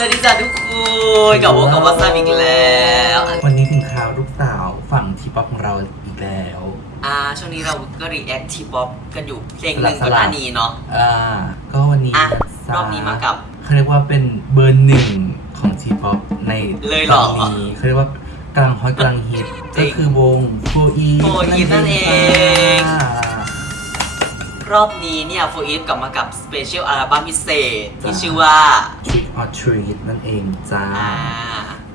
สวัสดีจ้าทุกคนกับวงกับวัสดุอีกแล้ววันนี้ถึงคราวลูกสาวฝั่งทีป๊อปของเราอีกแล้ว อ่าช่วงนี้เราก็รีแอคทีป๊อปกันอยู่เพลงหนึ่งสลับๆก่อนหน้านี้เนาะอ่าก็วันนี้อะนะจ๊ะรอบนี้มากับเขาเรียกว่าเป็นเบอร์หนึ่งของทีป๊อปในเลยเหรอตอนนี้เขาเรียกว่ากำลังฮอตกำลังฮิตจริก็งคือวงโฟอี4 Eve นั่นเอง รอบนี้เนี่ยโฟอีฟกลับมากับสเปเชียลอัลบั้มพิเศษ ที่ชื่อว่าทริกออทรีนั่นเองจ้า อ่า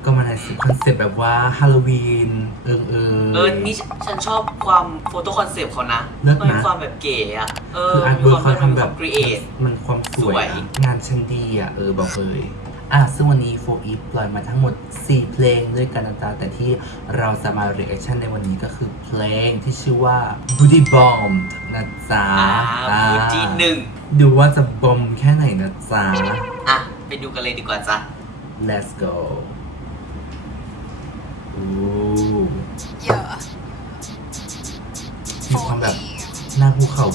ก็มาในคอนเซ็ปต์แบบว่าฮาโลวีนเอิงเอิง เออ นี่ฉันชอบความโฟโต้คอนเซปต์เขานะเลิศนะ มันมีความแบบเก๋อะเออคืออาร์ตมีเวิร์ความเขาทำแบบครีเอท มันความสสววยยอะงานชั้นดีอะ เออ บอกเลยอะซึ่งวันนี้โฟอีฟปล่อยมาทั้งหมด 4 เพลงด้วยกันนะจ๊ะแต่ที่เราจะมาเรีแอคชั่นในวันนี้ก็คือเพลงที่ชื่อว่า Booty Bomb นะจ๊ะอ่าพูดที่หนึ่งดูว่าจะบอมแค่ไหนนะจ๊ะ อะ ไปดูกันเลยดีกว่าจ้ะ Let's go โอ้ Yeah. มีความแบบ หน้าภูเขา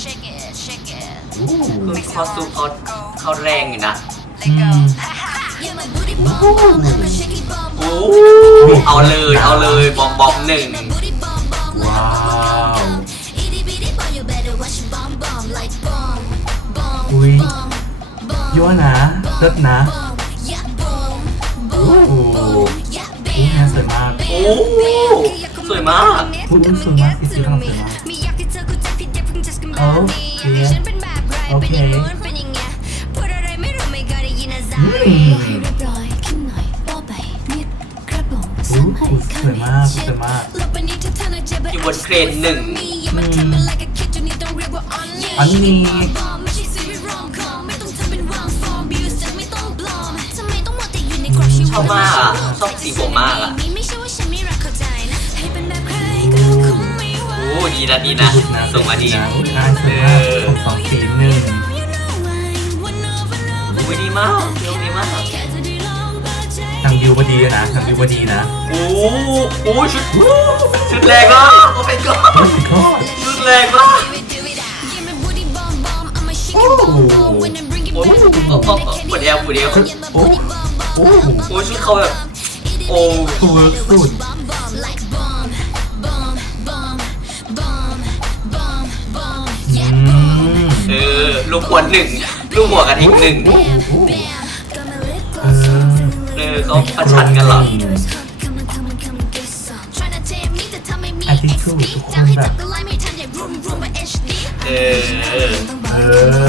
Shake it, shake it. โอ้คือคอสตูมเขาเขาแรงอยู่นะ Let go. โอ้โอ้ เอาเลย เอาเลย บอมบอมหนึ่ง อุ้ยยั่วนะเลิศนะโอ้โหอุ้ยงานสวยมากโอ้สวยมากอุ้ยสวยมากจริงๆกำลังสวยมากโอ้เคโอเคอืมอู้หูสวยมากสวยมากอยู่บนเครนหนึ่ง อันนี้ชอบมากอะชอบสีผมมากอะโอ้ดีนะดีนะสุดนะส่งมาดีนะอุ้ยงานสวยมากผมสองสีหนึ่งโอ้ยดีมากเร็วดีมากทางดิวพอดีนะทางดิวพอดีนะโอ้โอ้ชุดชุดแรงมากโอ้ my god โอ้ my god ชุดแรงมาก โอ้โหโอ้โอ้โอ้โอ้ปวดเอวปวดเอวโอ้โอ้โอ้ชุดเขาแบบโอ้ตัวสุดอืมเออลูกหัวหนึ่งลูกหัวกระทิงหนึ่งเออเขาประชันกันหรอ attitude ทุกคนแบบเออเออ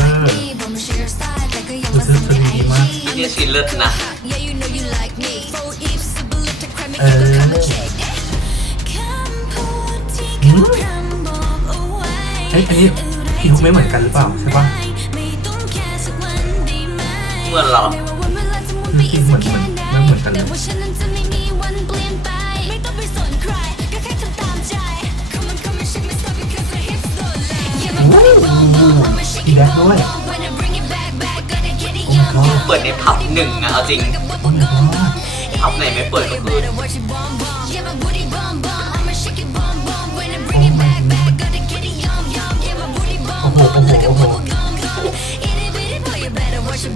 ชินเลิศนะ เออหืมเฮ้ยอันนี้ผิวไม่เหมือนกันหรือเปล่าใช่ปะเหมือนเหรอคือผิวเหมือนเหมือนไม่เหมือนกันเลยอีกแล้วด้วยโอ้ my god เปิดในผับหนึ่งอะเอาจริงโอ้ my god ผับไหนไม่เปิดก็คือโอ้โหโอ้โหโอ้โห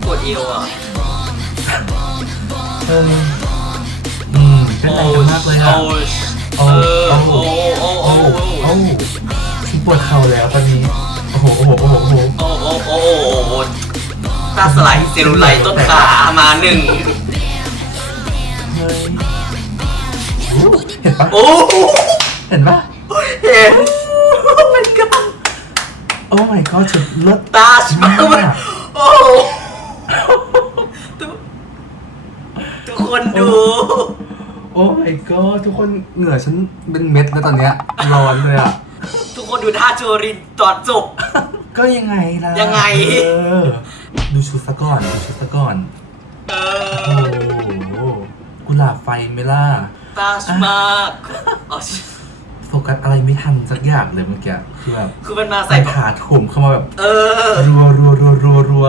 ปวดเอวอะเอออืมเป็นไรกันมากเลยอะโอ้เออโอ้โอ้โอ้โอ้โอ้โอ้ฉันปวดเข่าแล้วตอนนี้ โอ้โหโอ้โหโอ้โหโอ้โหโอ้โอ้โอ้โอ้ ตาสไลด์เซลลูไลท์ต้นขามาหนึ่งเฮ้ยอู้เห็นปะโอ้เห็นปะเห็นโอ้ my god โอ้ my god ชุดเลิศตาชมากมันโอ้ทุกทุกคนดู โอ้ my god ทุกคนเหงื่อฉันเป็นเม็ดแล้วตอนเนี้ยร้อนเลยอะ ทุกคนดูท่าโจรินตอนจบก็ยังไงล่ะยังไง เออ ดูชุดซะก่อนดูชุดซะก่อนเอโอ้อโหกุหลาบไฟไหมล่ะตาชมากอ๋อโฟกัสอะไรไม่ทันสักอย่างเลยเมื่อกี้คือแบบคือมันมาใส่ใส่แบบขาถมเข้ามาแบบเออ รัวรัวรัวรัวรัว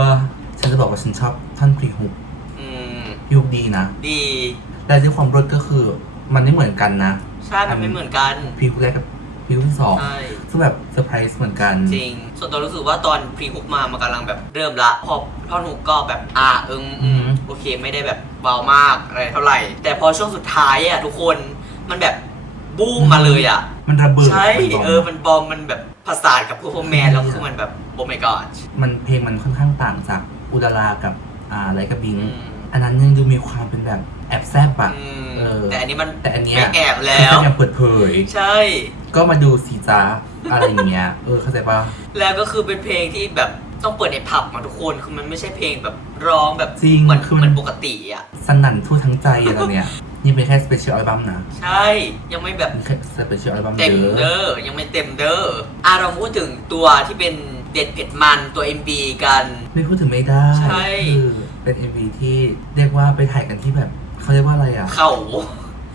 ฉันจะบอกว่าฉันชอบท่อนพรีฮุกอืม พรีฮุกดีนะ ดี แต่ที่ความรสก็คือมันไม่เหมือนกันนะ ใช่มันไม่เหมือนกัน พรีฮุกแรกกับ พรีฮุกที่สองใช่ ซึ่งแบบเซอร์ไพรส์เหมือนกัน จริง ส่วนตัวรู้สึกว่าตอนพรีฮุกมามันกำลังแบบเริ่มละ พอท่อนฮุกก็แบบอ่าเอิงอืมอืม โอเคไม่ได้แบบเบามากอะไรเท่าไหร่ แต่พอช่วงสุดท้ายอะทุกคนมันแบบบูมมาเลยอะ มันระเบิดใช่ มันบมเออ มันบอมมันแบบผสานกับพวกพวกแมนแล้วคือมันแบบโอ้ my god มันเพลงมันค่อนข้างต่างจากอุดารากับอ่าไรกับบิง อืม อันนั้นยังดูมีความเป็นแบบแอบแซบอะอืมเออแต่อันนี้มันแต่อันเนี้ยไม่แอบแล้วค่อนข้างยังเปิดเผย ใช่ ก็มาดูสีจ้าอะไรอย่างเงี้ย เออเข้าใจปะแล้วก็คือเป็นเพลงที่แบบต้องเปิดในผับมาทุกคนคือมันไม่ใช่เพลงแบบร้องแบบจริงเหมือนคือเหมันมือนปกติอะ สนั่นทั่วทั้งใจอะตอนเนี้ย นี่เป็นแค่สเปเชียลอัลบั้มนะใช่ยังไม่แบบ นี่แค่สเปเชียลอัลบั้มเต็มเยเด้อะอยังไม่เต็มเด้ออะเราพูดถึงตัวที่เป็นเด็ดเผ็ดมันตัว MB กัน ไม่พูดถึงไม่ได้ใช่คือ เป็น MV ที่เรียกว่าไปถ่ายกันที่แบบเขาเรียกว่าอะไรอะเขา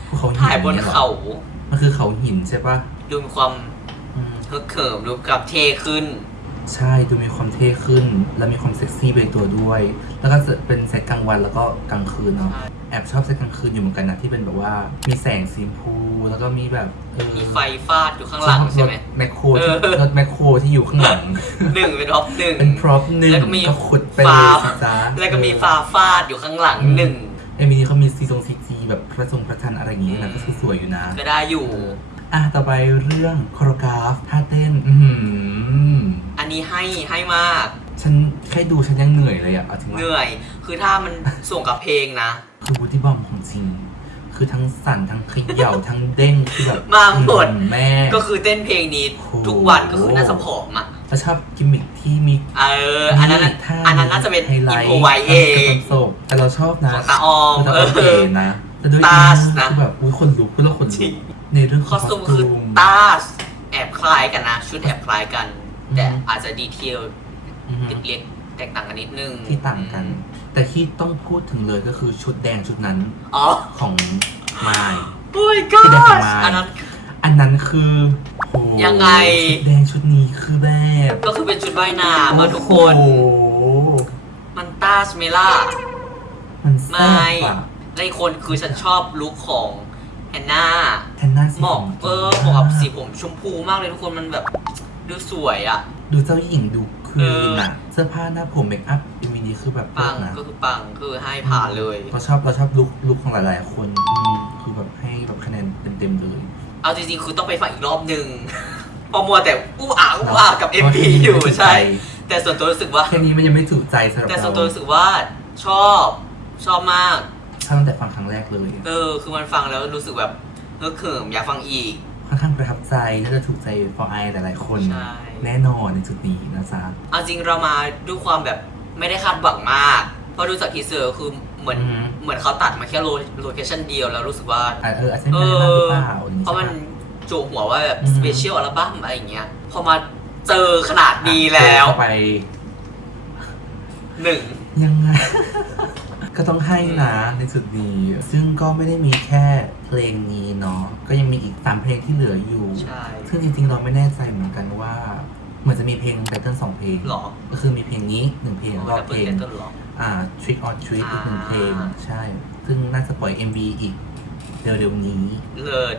ภูเขาหินถ่ายบนนี่ยหรอเขามันคือเขาหินใช่ปะดูมีความอืมเฮิร์กเขิมดูกับเท่ขึ้น ใช่ดูมีความเท่ขึ้น แล้วมีความเซ็กซี่ไปในตัวด้วย แล้วก็จะเป็นเซตกลางวันแล้วก็กลางคืนเนาะใช่แอบชอบเซตกลางคืนอยู่เหมือนกันนะที่เป็นแบบว่ามีแสงสีชมพู แล้วก็มีแบบเออมีไฟฟาดอยู่ข้างหลังใช่ไหมรถแมคโครเอที่อรถแมคโครที่อยู่ข้างหลังหนึ่งเป็นท็อปหนึ่งเป็นพร็อพหนึ่งแล้วก็มีก็ขุดไปเลยสิจ้าแล้วก็มีฟ้าฟาดอยู่ข้างหลังหนึ่งเอ็มวีนี้เขามีซีทรงซีจีแบบพระทรงพระจันทร์อะไรอย่างงี้นะอืมก็คือสวยอยู่นะ ก็ได้อยู่เอออะต่อไปเรื่องโคโรกราฟท่าเต้น อือหืออั นนี้ให้ให้มาก ฉันแค่ดูฉันยังเหนื่อยเลยอะเอาจริงเหนื่อย คือถ้ามันส่งกับเพลงนะ คือบูตี้บอมของจริง คือทั้งสั่นทั้งเขย่าทั้งเด้งคือแบบมาหมดอืแม่ ก็คือเต้นเพลงนี้โอ้โหทุกวันก็คือน่าจะผอมอะแล้วชอบกิมมิคที่มี เออ อันนั้นน่ะท่าอันนั้นน่าจะเป็นไฮไลอินท์โฟไวเองกับต้นโศกแต่เราชอบนะของตาออมคือตาออมเอเออนะแต่ด้วยตาสนะคือแบบอุ้ยคนลุกพูดแล้วคนจริลุงกในเรื่องคขอองสคอตูสมตูคือมตาสแอบคล้ายกันนะ ชุดแอบคล้ายกัน แต่อืมอาจจะดีเทลอือฮึ เล็กๆแตกต่างกันนิดนึงที่ต่างกัน แต่ที่ต้องพูดถึงเลยก็คือชุดแดงชุดนั้นอ๋อ ของมายโอ้ยก็ที่ได้ของมายอันนั้น อันนั้นคือโหยังไง ชุดแดงชุดนี้คือแบบก็คือเป็นชุดว่ายน้ำมาทุกคน โอ้โหมันตาสเมล่า มันแซ่ไม่บอะในคนคือฉันชอบลุคของแอนนาแทนหน้าสีเหมาะเออเหมาะกับสีผมชมพูมากเลยทุกคนมันแบบ ดูสวยอะ ดูเจ้าหญิงดูควีเอนออะเสื้อผ้าหน้าผมเมคอัพอีวีนี้คือแบบปังเลิศนะก็คือปังคือให้ผ่านเลย เราชอบเราชอบลุคลุคของหลาย ๆ คนอืมคือแบบให้แบบคะแนนเต็มๆเลยเอาจริงๆคือต้องไปฟังอีกรอบหนึ่งพอมัวแต่อู้อ่าอู้อ่ากับเพราะ MP แค่นี้อยู่ไม่ถูกใช่ใจแต่ส่วนตัวรู้สึกว่าแค่นี้มันยังไม่ถูกใจสำหรับแต่ส่วนเราตัวรู้สึกว่าชอบชอบมากชอบตั้งแต่ฟังครั้งแรกเลย เออ คือมันฟังแล้วรู้สึกแบบเออเขิมอยากฟังอีก ค่อนข้างประทับใจน่าจะถูกใจฟอไอหลายๆ คน ใช่ แน่นอนในจุดนี้นะจ๊ะ เอาจริงเรามาด้วยความแบบไม่ได้คาดหวังมาก เพราะดูจากทีเซอร์คือเหมือนอือฮึ เหมือนเขาตัดมาแค่โลโลเคชั่นเดียวแล้วรู้สึกว่าอะเอออาจจะไม่ได้มากหรือเปล่าอย่งเพราะมันใช่ปโจหัวว่าแบบอืมสเปเชียลอัลบั้มอะไรอย่างเงี้ย พอมาเจอขนาดนี้แล้วเข้าไปหนึ่งยังไง ก็ต้องให้นะในจุดนี้ ซึ่งก็ไม่ได้มีแค่เพลงนี้เนาะก็ยังมีอีกสามเพลงที่เหลืออยู่ ใช่ซึ่งจริงๆเราไม่แน่ใจเหมือนกันว่าเหมือนจะมีเพลงแบตเทิลสองเพลง หรอก็คือมีเพลงนี้หนึ่งเพลงแล้วก็ดับเพเบิลลงเทนหรอ อ่า Trick or Treat อีกหนึ่งเพลง อ่า ใช่ ซึ่งน่าจะปล่อย MV อีกเร็วๆนี้ เลิศ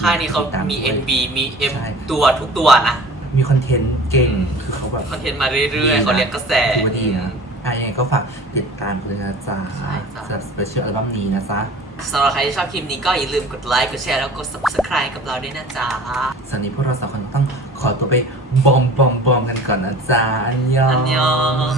ค่ายนี้เขาติดตามมีด้วย MB มี M ใช่ ตัวทุกตัวนะ มีคอนเทนต์เก่งคือเขาแบบ คอนเทนต์มาเรื่อยดีๆนะเขาเรียกกระแส ถือว่าดีนะ อะยังไงก็ฝากติดตามเลยนะจ๊ะใช่จ้ะ สำหรับสเปเชียลอัลบั้มนี้นะจ๊ะสำหรับใครที่ชอบคลิปนี้ก็อย่าลืมกดไลค์ กดแชร์ แล้วกด subscribe กับเราด้วยนะจ๊ะสำหรับนี้พวกเราสองคนต้องขอตัวไปบอมบอมบอมกันก่อนนะจ๊ะอันยอง อันยอง